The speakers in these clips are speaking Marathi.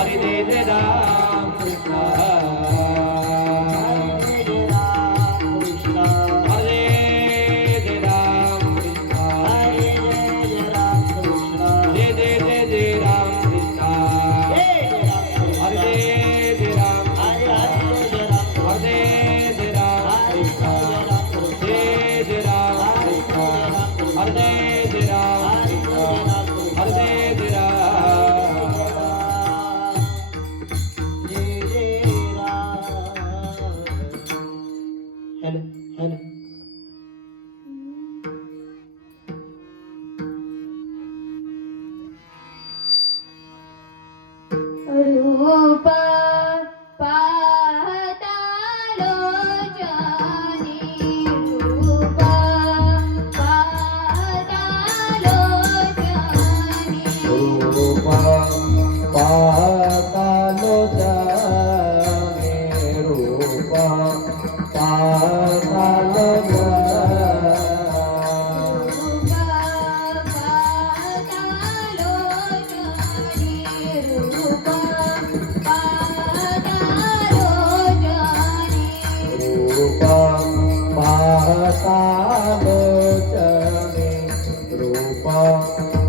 हरे जय राम कृष्ण रूप पाहता लोचनी रूप पाहता लोचनी रूप पाहता लोचनी रूप पाहता लोचनी रूप पाहता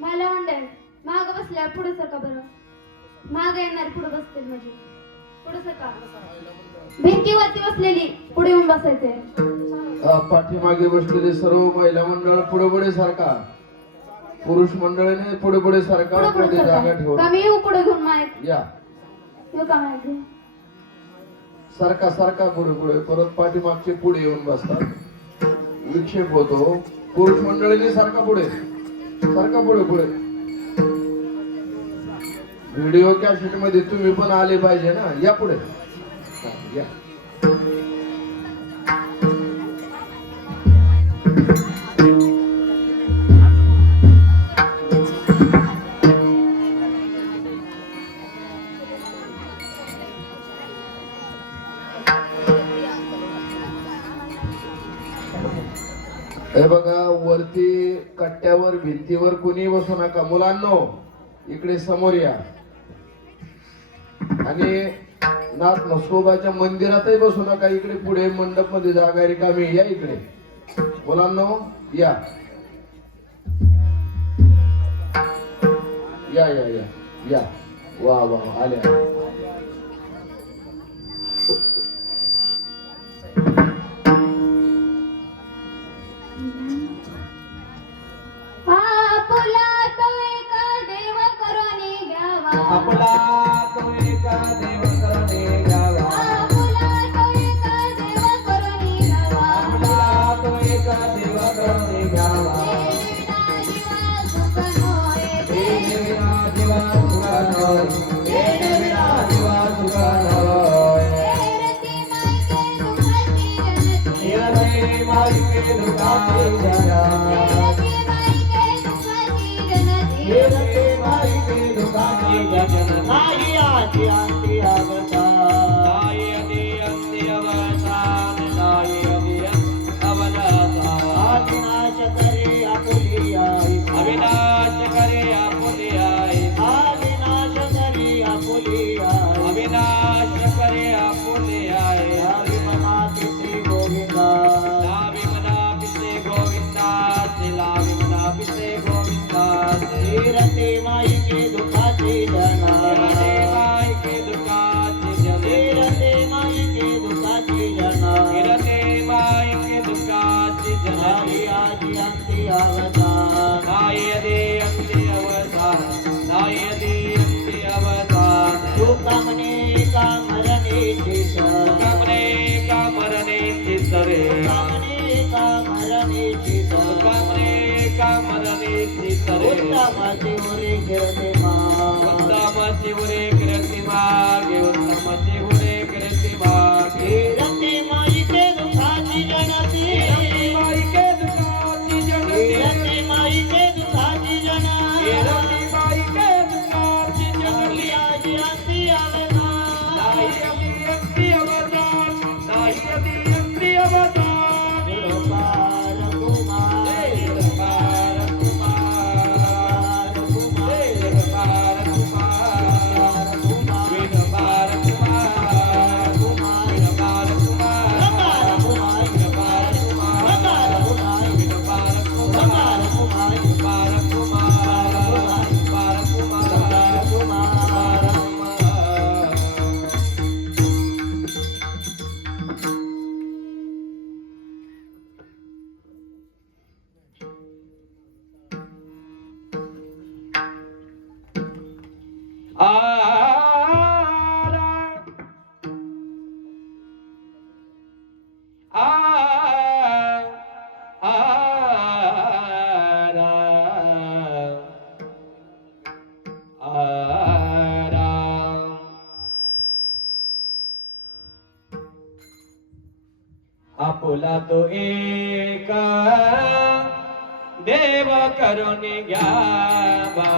मला म्हणते माग बसल्या पुढे सरका बरं. माग येणार पुढे बसतील म्हणजे पुढे सरका. भिंतीवरती बसलेली पुढे येऊन बसायचे. पाठीमागे बसलेले सर्व महिला मंडळ पुढे पुढे सारखा, पुरुष मंडळाने पुढे पुढे सारखा, पुढे मध्ये जागा ठेवा. कमी येऊ पुढे घेऊन माहित या येऊ का माहिती. सारखा सारखा पुढे पुढे, परत पाठीमागचे पुढे येऊन बसतात, विक्षेप होतो. पुरुष मंडळीने सारखा पुढे सारखा पुढे पुढे. व्हिडिओ कॅसेट मध्ये तुम्ही पण आले पाहिजे ना, या पुढे या. हे बघा, वरती कट्ट्यावर भिंतीवर कुणी बसू नका. मुलांनो इकडे समोर या. आणि नाथ म्हसोबाच्या मंदिरातही बसू नका. इकडे पुढे मंडप मध्ये जागा रिकामी, या इकडे. मुलांनो या या या या या. वा वा आल्या. आपला तो एक देव करणे घ्यावा. आपला तो एक देव करणे घ्यावा. देविना जीवा सुखा नोय. देविना जीवा सुखा नोय. हिरणे माईके दुखाची जया. हिरणे माईके दुखाची जया. नाही आजी अंती अवसान. नाही आधी अंती अवसान. नाही आधी अवसान. अविनाश करे आपुली आई. अविनाश करे आपुली आई. अविनाश करे आपुली आई. अविनाश करे आपुली आई. नावी मनाती श्री गोविंदा. नावी मनाती श्री गोविंदा. लावी मनाती श्री गोविंदा. रते माई के दुखाची जना. रते माई के दुखाची जना. रते माई के दुखाची जना. रते माई के दुखाची जना. नाई आजी अंती अवसान. नाई आधी अंती अवसान. नाई आधी अंती अवसान. तुका म्हणे का मरणेची सर. तुका म्हणे का मरणेची सरे. तुका म्हणे का मरणेची सर. तुका म्हणे का मरणेची सरे. उत्तमाची उरे गिरते मागे. उत्तमाची उरे गिरते मागे. उत्तमाची उरे गिरते मागे. रते माई के दुखाची जनती. रते माई के दुखाची जनती. रते माई के दुखाची जनती. रते माई के दुखाची जनती. आजी अंती अवसान. नाही आधी अंती अवसान. नाही आधी अंती अवसान. निरंकार कुमार. निरंकार कुमार. निरंकार कुमार. निरंकार कुमार. आपुला तो एक देव करून घ्यावा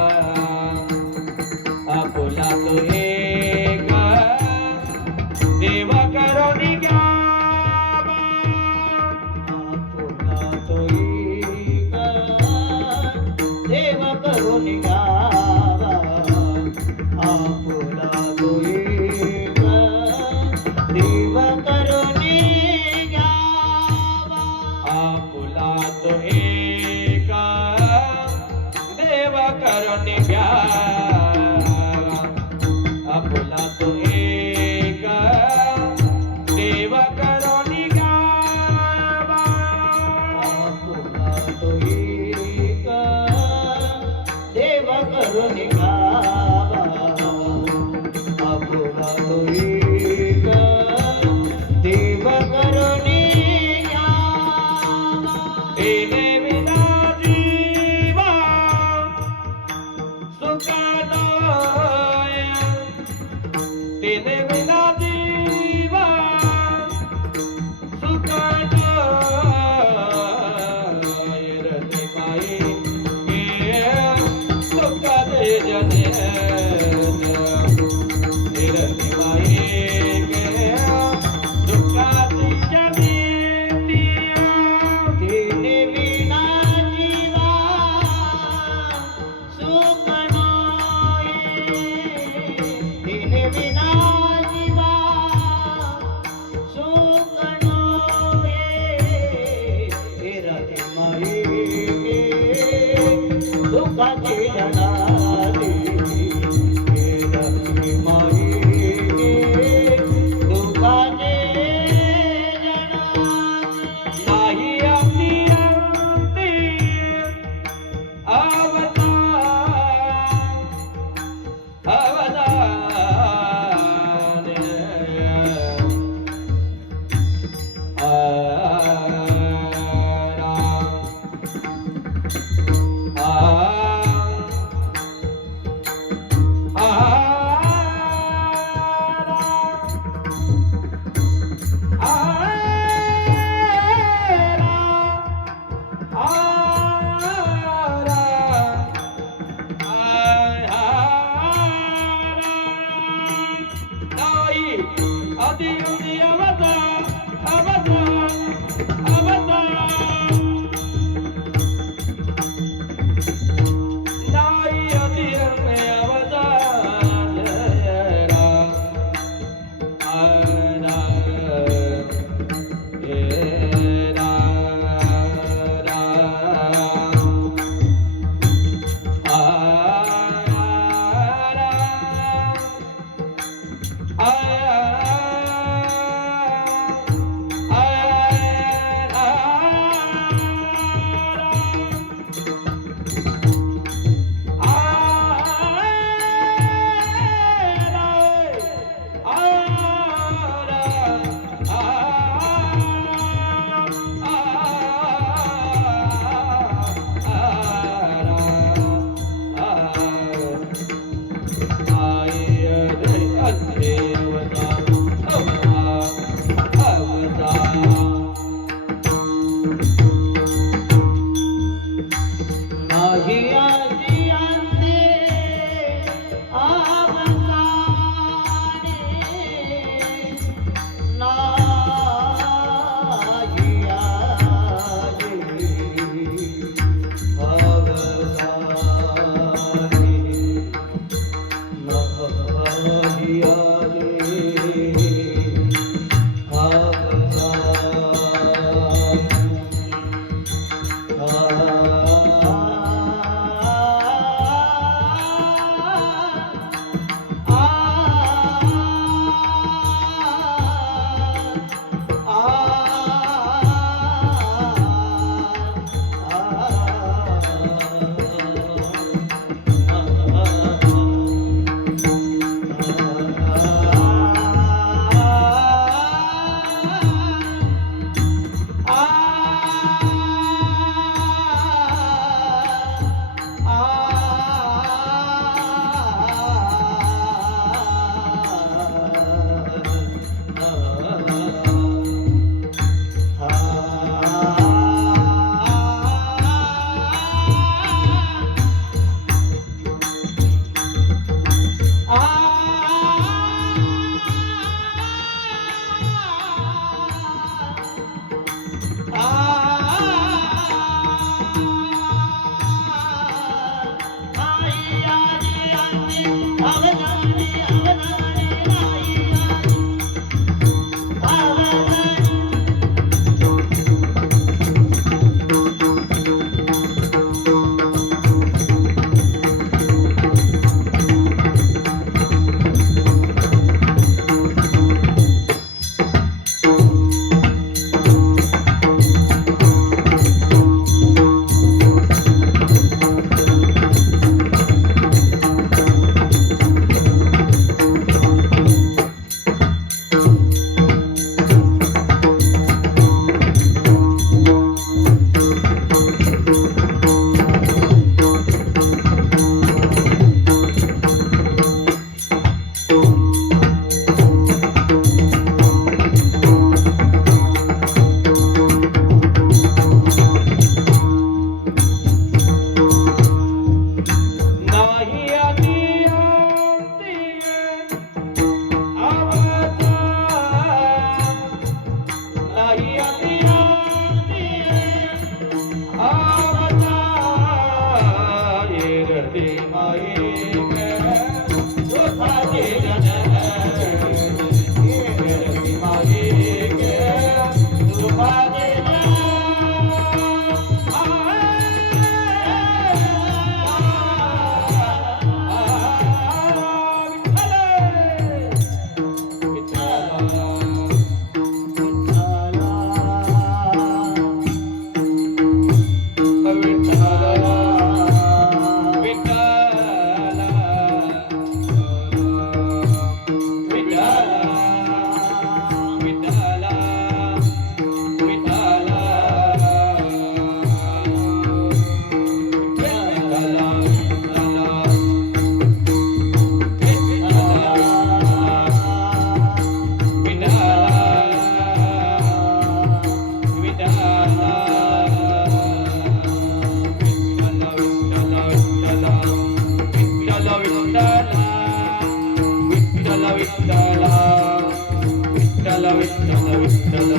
आपुला तो एक देव करून घ्यावा आपुला तो एक देव करून घ्यावा आपुला तो एक देव करून घ्यावा आपुला तो एक देव करून घ्यावा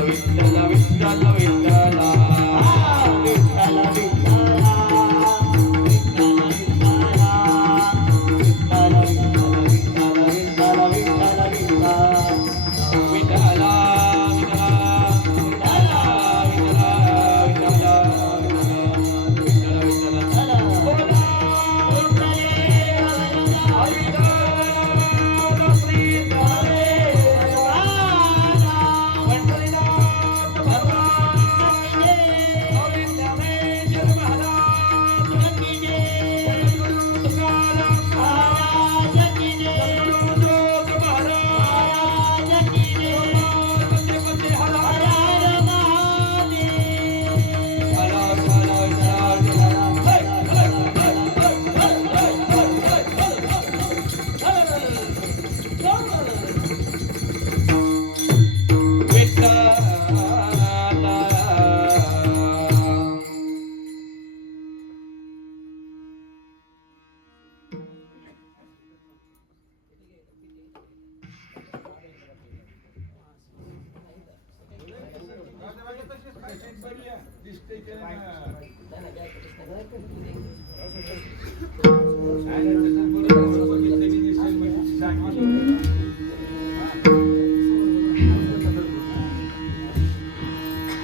विठ्ठल विठ्ठल विठ्ठला विठ्ठल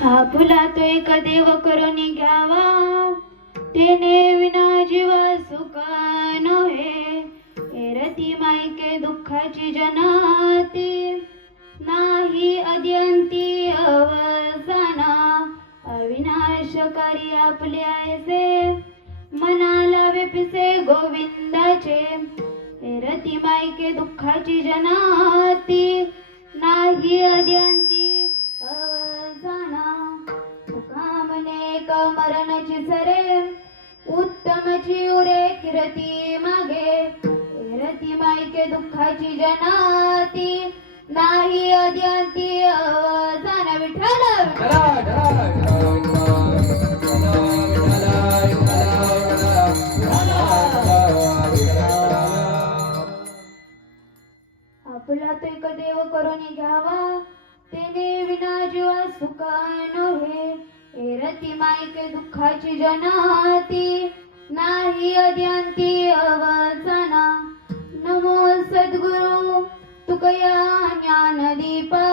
आपुला तो एक देव करून घ्यावा तेने विना जीव सुख नव्हे एरती मायके दुःखाची जनाती नाही अद्यंती अवसाना अविनाशकारी आपले ऐसे मनाला विपिसे गोविंदाचे एरती मायके दुःखाची जनाती नाही अद्यंती अवसाना कामने मरणाची सरे उत्तमची उरे किरती मागे रती मायके दुःखाची जनाती नाही अद्यंती अवसान विठ्ठल आपला तो एक देव करून घ्यावा तेने विना जीवा सुख नव्हे एरती मायके दुःखाची जनाती नाही अद्यंती अवसाना नमो सद्गुरु तुकया ज्ञानदीपा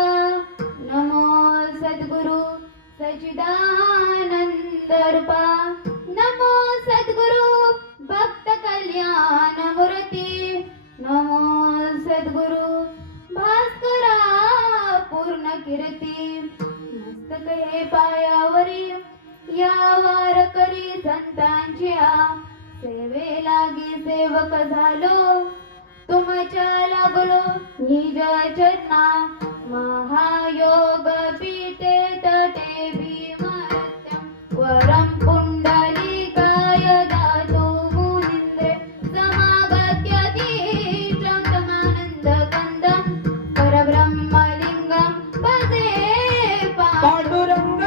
नमो सद्गुरु सच्चिदानंद रूपा नमो सद्गुरु भक्त कल्याण मूर्ती नमो सद्गुरु भास्करा पूर्ण कीर्ती मस्तक हे पायावरी या वार करी संतांच्या सेवे लागी सेवक झालो तुमच्या लागलो निज चरणा महायोग पीठे तटे भीमरत्यम वरम पुंडलिकाय दातु मुनींद्रे समागत्य तीर्थं समानंद कंदं परब्रह्मलिंगं भजे पांडुरंग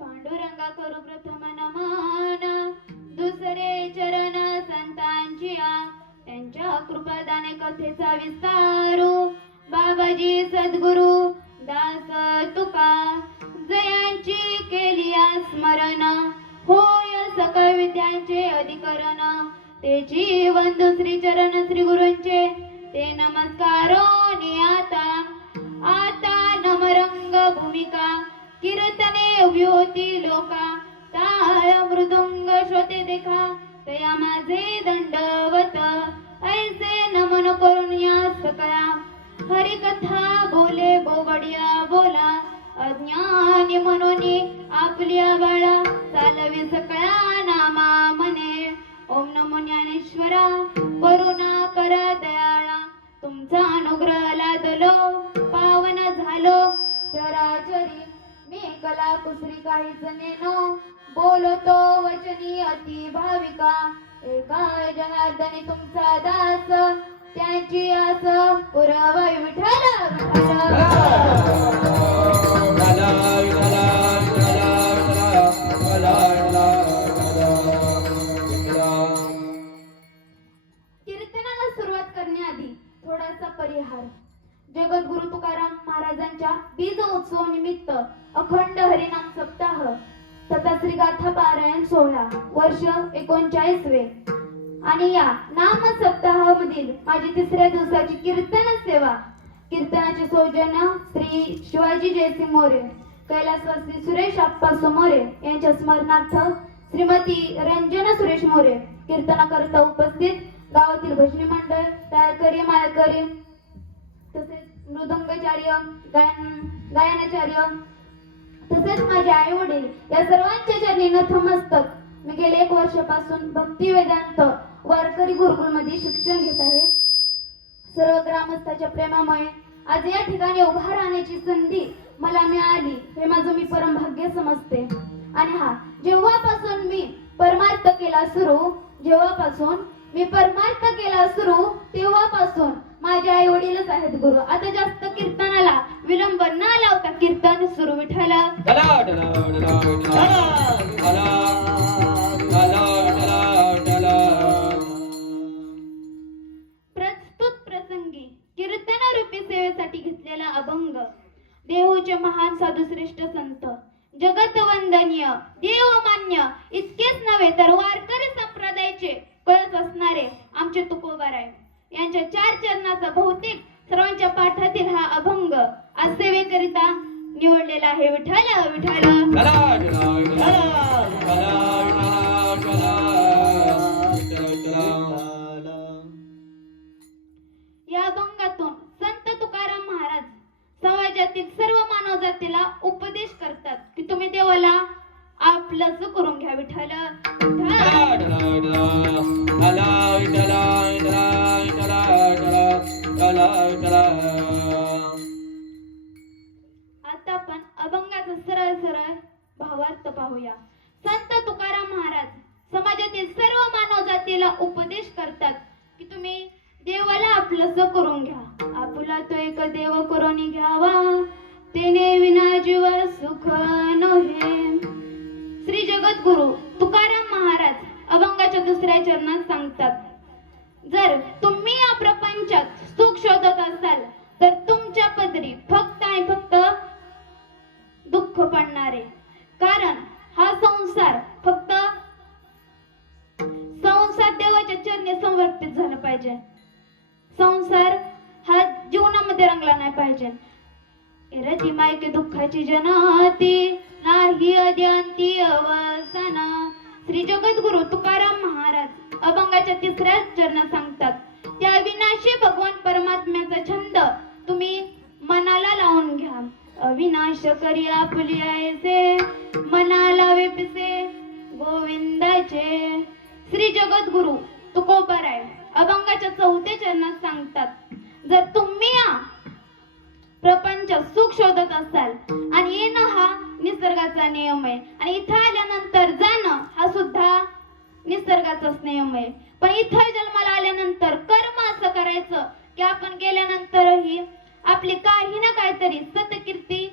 पांडुरंगा करू प्रथम नमन दुसरे चरण संतांची त्यांच्या कृपादाने कथेचा विस्तारू बाबाजी सद्गुरु दास तुका जयांची केली स्मरण होय सकळ विद्यांचे अधिकरण तेची वंदू श्री चरण श्री गुरूंचे ते नमस्कारो आता नमरंग भूमिका कीर्तने व्योती लोका ताळ मृदुंग श्रोते देखा तया माझे दंडवत ऐसे नमन करून या सकळा हरिकथा बोले बोबडिया बोला अज्ञानी मनोनी आपल्या बाळा चालवी सकळा नामा मने ओम नमो ज्ञानेश्वरा करुणा करा दयाळा तुमचा अनुग्रह लादलो पावन झालो चराचरी मी कला कुसरी काहीच नेनो बोलतो वचनी अति भाविका एका जनार्दनी तुमचा दास त्यांची आस पुरावाई विठ्ठल कीर्तनाला सुरुवात करण्याआधी थोडासा परिहार. जगद्गुरु तुकाराम महाराजांच्या बीज उत्सव निमित्त अखंड हरिनाम सप्ताह तथा श्री गाथा पारायण सोहळा वर्ष 39वे आणि या नाम सप्ताहामधील माझी 3ऱ्या दिवसाची कीर्तन सेवा. कीर्तनाचे सौजन्य श्री शिवाजी जयसिंग मोरे, कैलासवासी सुरेश आप्पा मोरे यांच्या स्मरणार्थ श्रीमती रंजना सुरेश मोरे कीर्तनाकरता उपस्थित, गावातील भजनी मंडळ, तयारकरी, माळकरी तसेच मृदंगाचार्य, गायनाचार्य तसेच माझे आई वडील या सर्वांच्या चरणी नतमस्तक. मी गेले 1 वर्षापासून भक्ती वेदांत वारकरी गुरुकुल मध्ये शिक्षण घेत आहे. सर्व ग्रामस्थांच्या प्रेमामुळे आज या ठिकाणी उभा राहण्याची संधी मला मिळाली हे माझं मी परम भाग्य समजते. आणि जेव्हापासून मी परमार्थ केला सुरू तेव्हापासून माझे आई वडीलच आहेत गुरु. आता जास्त कीर्तनाला विलंब न लावता कीर्तन सुरू. विठ्ठल प्रस्तुत प्रसंगी कीर्तनरूपी सेवेसाठी घेतलेला अभंग देहूचे महान साधू श्रेष्ठ संत जगत वंदनीय देवमान्य इतकेच नव्हे तर वारकरी संप्रदायाचे कळस असणारे आमचे तुकोबाराय यांच्या 4 चरणाचा बहुतेक सर्वांच्या पाठातील हा अभंग आज सेवेकरिता निवडलेला आहे. विठ्ठल विठ्ठल या अभंगातून संत तुकाराम महाराज समाजातील सर्व मानव जातीला उपदेश करतात की तुम्ही देवाला आपलंच करून घ्या. विठ्ठल आता आपण अभंगाचा सरळ भावार्थ पाहूया. संत तुकाराम महाराज समाजातील सर्व मानव जातीला उपदेश करतात की तुम्ही देवाला आपलंच करून घ्या. आपुला तो एक देव करून घ्यावा तेने विना जीव सुख नव्हे. श्री जगद्गुरु तुकाराम महाराज अभंगाच्या 2ऱ्या चरणात सांगतात, जर तुम्ही या प्रपंचात सुख शोधत असाल तर तुमच्या पदरी फक्त आणि फक्त दुःख पडणारे. कारण हा संसार देवाच्या चरणी समर्पित झाला पाहिजे. संसार हा जीवनामध्ये रंगला नाही पाहिजे. पाहिजे. रती मायके दुःखाची जनाती नाही अद्यांती अवसाना. श्री जगद्गुरु तुकाराम महाराज अभंगाच्या 3ऱ्या चरणात सांगतात, त्या अविनाशी भगवान परमात्म्याचा छंद तुम्ही मनाला लावून घ्या. अविनाश करी आपुली ऐसे मनाला वेपिसे गोविंदाचे. श्री जगद्गुरु तुकोबाराय अभंगाच्या 4थ्या चरणात सांगतात, जर तुम्ही या प्रपंच सुख शोधत असाल आणि येणं हा निसर्गाचा नियम आहे आणि इथं आल्यानंतर जाणं हा सुद्धा निसर्गाचाच नियम आहे. पण इथं जन्माला आल्यानंतर कर्म असं करायचं की आपण गेल्यानंतरही आपली काही ना काहीतरी सतकीर्ती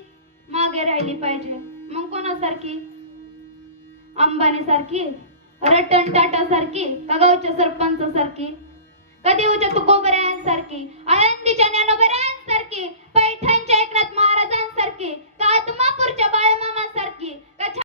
मागे राहिली पाहिजे. मग कोणासारखी? अंबानी सारखी, रतन टाटा सारखी, का गावच्या सरपंच सारखी, का देऊच्या तुकोबऱ्यांसारखी, आळंदीच्या ज्ञानोबऱ्यांसारखी, पैठणच्या एकनाथ महाराजांसारखी, का आत्मा